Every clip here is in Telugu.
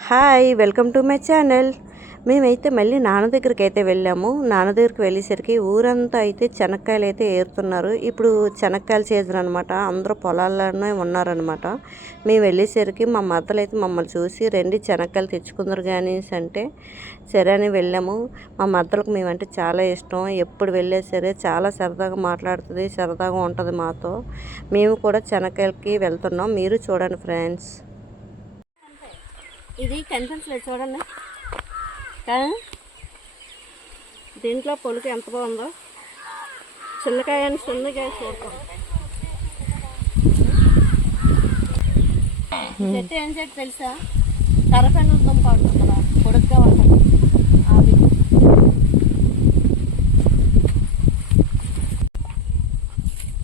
Hi welcome to my channel. మేమైతే మళ్ళీ నాన్న దగ్గరికి అయితే వెళ్ళాము. నాన్న దగ్గరికి వెళ్ళేసరికి ఊరంతా అయితే చెనక్కాయలు అయితే ఏరుతున్నారు. ఇప్పుడు చెనక్కాయల సీజన్ అనమాట అందరూ పొలాల్లోనే ఉన్నారనమాట మేము వెళ్ళేసరికి మా మద్దలు అయితే మమ్మల్ని చూసి రెండు చెనక్కాయలు తెచ్చుకుందరు కానీ అంటే సరే అని వెళ్ళాము. మా మద్దలకు మేమంటే చాలా ఇష్టం. ఎప్పుడు వెళ్ళే సరే చాలా సరదాగా మాట్లాడుతుంది సరదాగా ఉంటుంది మాతో. మేము కూడా చెనక్కాయలకి వెళ్తున్నాం. మీరు చూడండి ఫ్రెండ్స్. ఇది కనిపించలేదు చూడండి? దీంట్లో పొలుకు ఎంత బాగుందో. చిన్నకాయ అని చిన్నకాయ చూడతాం చెట్టు ఏం చెట్టు తెలుసా? కరపెన్ను దుంప ఉంటుంది కదా పొడుగ్గా ఉంటుంది. అది.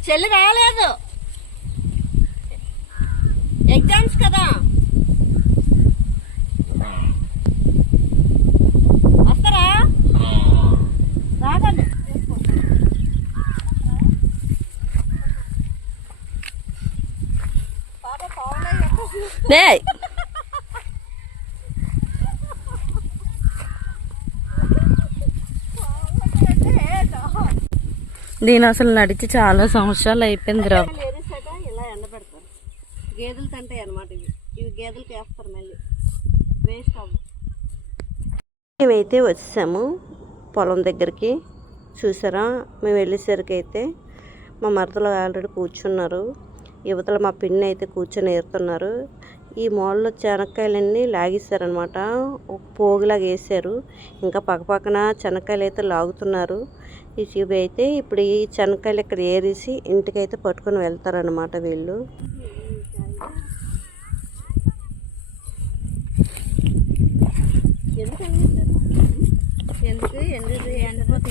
చెల్లి రాలేదు. ఎగ్జామ్స్ కదా వస్తారా రాదండి నే దీని అసలు నడిచి చాలా సంవత్సరాలు అయిపోయింది రా. ఇలా ఎండబెడతారు గేదెలు తింటాయి అనమాట ఇవి. ఇవి గేదెలకి వేస్తారు మళ్ళీ. వేస్ట్ మేమైతే వచ్చేసాము పొలం దగ్గరికి. చూసారా? మేము వెళ్ళేసరికి అయితే మా మరదలు ఆల్రెడీ కూర్చున్నారు. యువతల మా పిన్ని అయితే కూర్చొని ఏరుతున్నారు. ఈ మాల్లో చెనక్కాయలన్నీ లాగేశారనమాట ఒక పోగులాగా వేసారు ఇంకా పక్కపక్కన చెనక్కాయలు అయితే లాగుతున్నారు. ఈ ఇవి అయితే ఇప్పుడు ఈ చెనక్కాయలు ఇక్కడ ఏరేసి ఇంటికైతే పట్టుకొని వెళ్తారనమాట వీళ్ళు. ఎందుకు ఎందుకు? ఎండిపోతే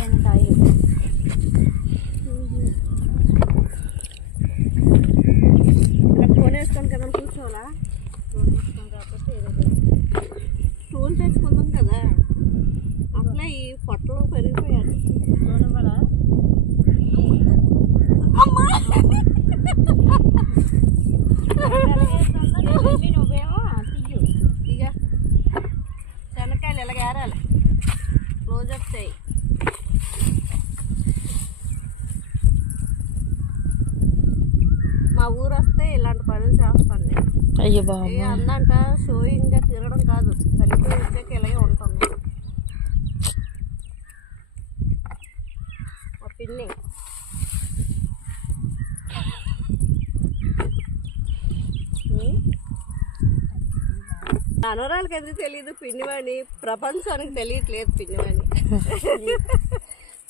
పనులు చేస్తాను అయ్యో బాబు అందంట షోయింగ్గా తిరగడం కాదు కలిపి వచ్చాక ఇలాగే ఉంటాం మేము. మా పిన్ని. ఉం? మనవరాలకి ఎదురు తెలియదు పిన్నివాణి ప్రపంచానికి తెలియట్లేదు పిన్నివాణి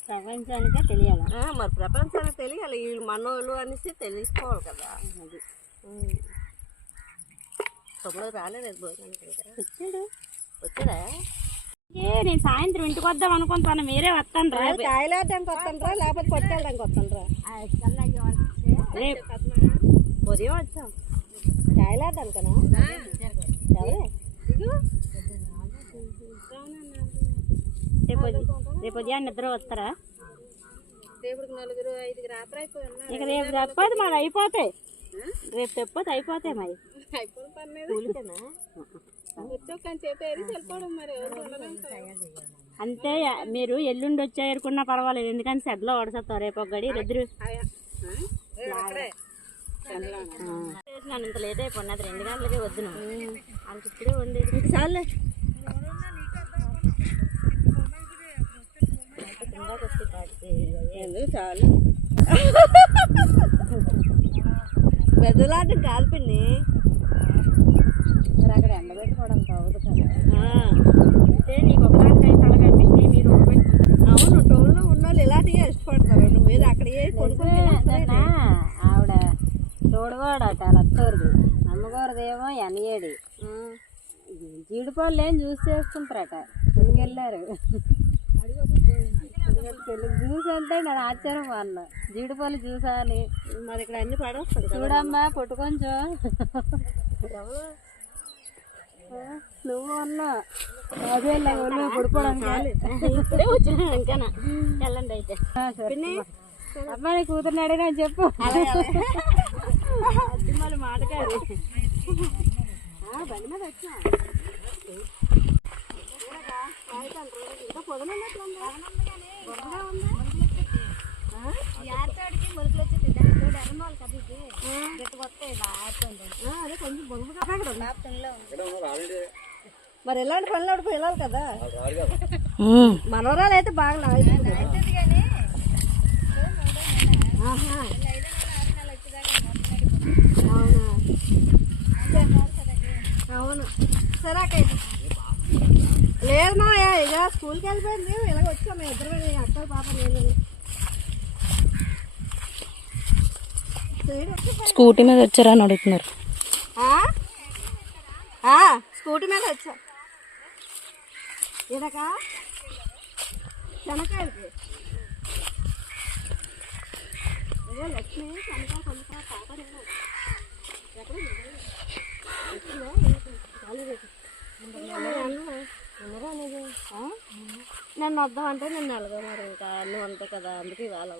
ప్రపంచానికే తెలియాల? మరి ప్రపంచానికి తెలియాలి. వీళ్ళు మనోళ్ళు అనేసి తెలుసుకోవాలి కదా. అది. తొమ్మిది రాలేదు. వచ్చాడు. వచ్చాడా? ఏ నేను సాయంత్రం ఇంటికి వద్దాం అనుకుంటాను. మీరే వస్తాను రా. కాయలాడడానికి వస్తానరా లేకపోతే కొట్టేయడానికి వస్తానరా రేపు ఉదయం వచ్చాం. కాయలాడడానికనా? ఎవరే? రేపు రేపు ఉదయం నిద్ర వస్తారా? రేపటికి నలుగురు ఐదుగురు రాత్రి అయిపోయి ఇక రేపు తప్పదు మరి అయిపోతాయి. రేపు తప్పదు అయిపోతాయి మరి. అంతే మీరు ఎల్లుండి వచ్చాయనుకున్నా పర్వాలేదు. ఎందుకంటే సెడ్లో ఓడసత్తావు రేపు ఒక గడి రెద్దురు ఆయా. ఆ? రేపు అక్కడే. నన్ను ఇంత లేట్ అయిపోయినది రెండు గంటలకే వద్దును. అంత ఇప్పుడే ఉండేది చాలే. చాలు. పెద్దలాట కాదు పిన్ని. మరి అక్కడ ఎండబెట్టుకోవడం కావదు కదా. అంటే నీకు తలకాయ పెట్టి మీరు అవును టౌన్లో ఉన్న వాళ్ళు ఇలాంటివి ఇష్టపడతారు? నువ్వు ఏదో అక్కడ ఏ కొనుక్కొని? ఆవిడ తోడువాడట లత్తూరుది అమ్మగారిదేమో ఎనయేడి జీడిపళ్ళు ఏం జ్యూస్ చేసుకుంటారట వెళ్ళారు జ్యూస్ అంటే నేను ఆశ్చర్యం అన్న జీడిపళ్ళు జ్యూసా అని. మరి ఇక్కడ అన్ని కదా? చూడమ్మా పొట్టు కొంచెం నువ్వు అన్నా. అదే ఒళ్ళు పడుకోవడానికి? వెళ్ళండి అయితే. అమ్మాయి కూతురున్నాడే అని చెప్పు. మళ్ళీ మాటకారు బండి మీద వచ్చా మరి ఎలాంటి పనులు ఆడిపోయి వెళ్ళాలి కదా. మనవరాలు అయితే బాగా లాగుతుంది ఆహా. అవునా అవును సరే అక్క అయితే. లేదు మా ఇక స్కూల్కి వెళ్ళిపోయింది ఇలాగ వచ్చాం. మేము ఇద్దరు అక్క పాప నేను స్కూటీ మీద వచ్చారా అని అడుగుతున్నారు. ఆ? ఆ, స్కూటీ మీద వచ్చా. ఇదక శనకాయలకి లక్ష్మి శనకాయ కొనుక్కో పాప నేను ఎక్కడ ఉంది? వచ్చిందా? ఏంటి? రాలేదు. నేను అన్నా, ఉన్నరా నీది? ఆ? నన్ను వద్దామంటే నేను నెలగొన్నారు ఇంకా నువ్వు అంతే కదా అందుకే ఇవాళ.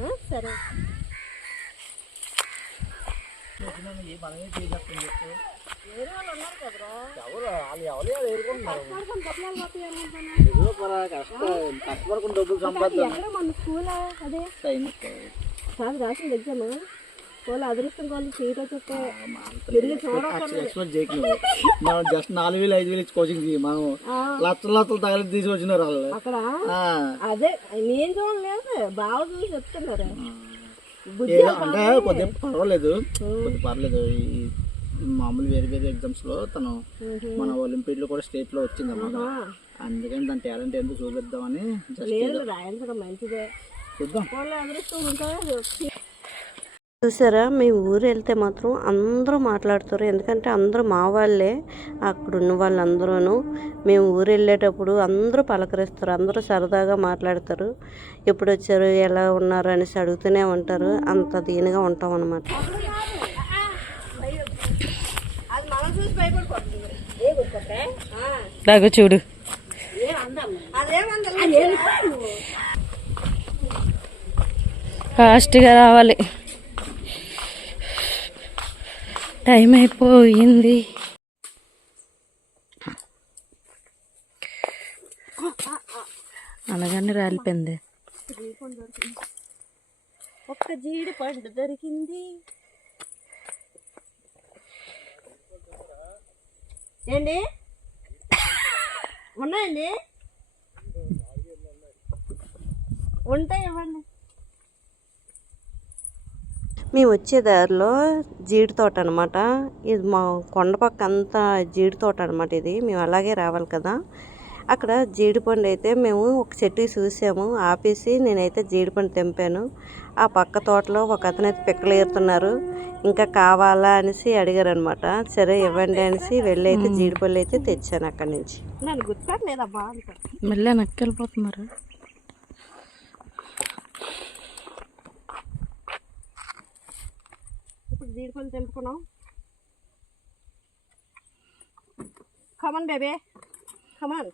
ఆ, సరే. డబ్బులు మన స్కూల్ అదే. రాసింది ఎగ్జామ్? వాళ్ళు అదృష్టం వాళ్ళు చేయకు. నువ్వు. మనం జస్ట్ నాలుగు వేలు ఐదు వేలు ఇచ్చి కోచింగ్ మనం లక్షల లక్షలు తగలి తీసుకొచ్చినారు వాళ్ళు అక్కడ అదే నేను చూడలేదు బాగా చూసి చెప్తున్నారు. అంటే కొద్దిగా పర్వాలేదు. కొద్దిగా పర్లేదు మామూలు వేరే వేరే ఎగ్జామ్స్లో తను మన ఒలింపిక్లో కూడా స్టేట్లో వచ్చింది అన్నమాట. అందుకని దాని టాలెంట్ ఏంటో చూపిద్దామని మంచిదే. చూద్దాం. చూసారా? మేము ఊరు వెళ్తే మాత్రం అందరూ మాట్లాడుతారు. ఎందుకంటే అందరూ మా వాళ్ళే. అక్కడ ఉన్న వాళ్ళందరూ మేము ఊరు వెళ్ళేటప్పుడు అందరూ పలకరిస్తారు. అందరూ సరదాగా మాట్లాడతారు. ఎప్పుడు వచ్చారు ఎలా ఉన్నారు అనేసి అడుగుతూనే ఉంటారు. అంత దీనిగా ఉంటాం అనమాట చూడు. ఫాస్ట్గా రావాలి. టైం అయిపోయింది అనగానే రాలిపోయింది. ఒక్క జీడి పండు దొరికింది. ఏంటి ఉన్నాయండి? ఉంటాయి ఇవ్వండి మేము వచ్చే దారిలో జీడి తోట అనమాట ఇది మా కొండ పక్క అంతా జీడి తోట అనమాట ఇది. మేము అలాగే రావాలి కదా. అక్కడ జీడిపండు అయితే మేము ఒక చెట్టు చూసాము. ఆపేసి నేనైతే జీడిపండు తెంపాను. ఆ పక్క తోటలో ఒక అతను అయితే పిక్కలు ఏరుతున్నారు. ఇంకా కావాలా అనేసి అడిగారు అనమాట సరే ఇవ్వండి అనేసి వెళ్ళి అయితే జీడిపళ్ళు అయితే తెచ్చాను అక్కడి నుంచి. మళ్ళీ వెళ్ళిపోతున్నారు ఇప్పుడు Jeedipalli తెంపుకున్నాం come on baby come on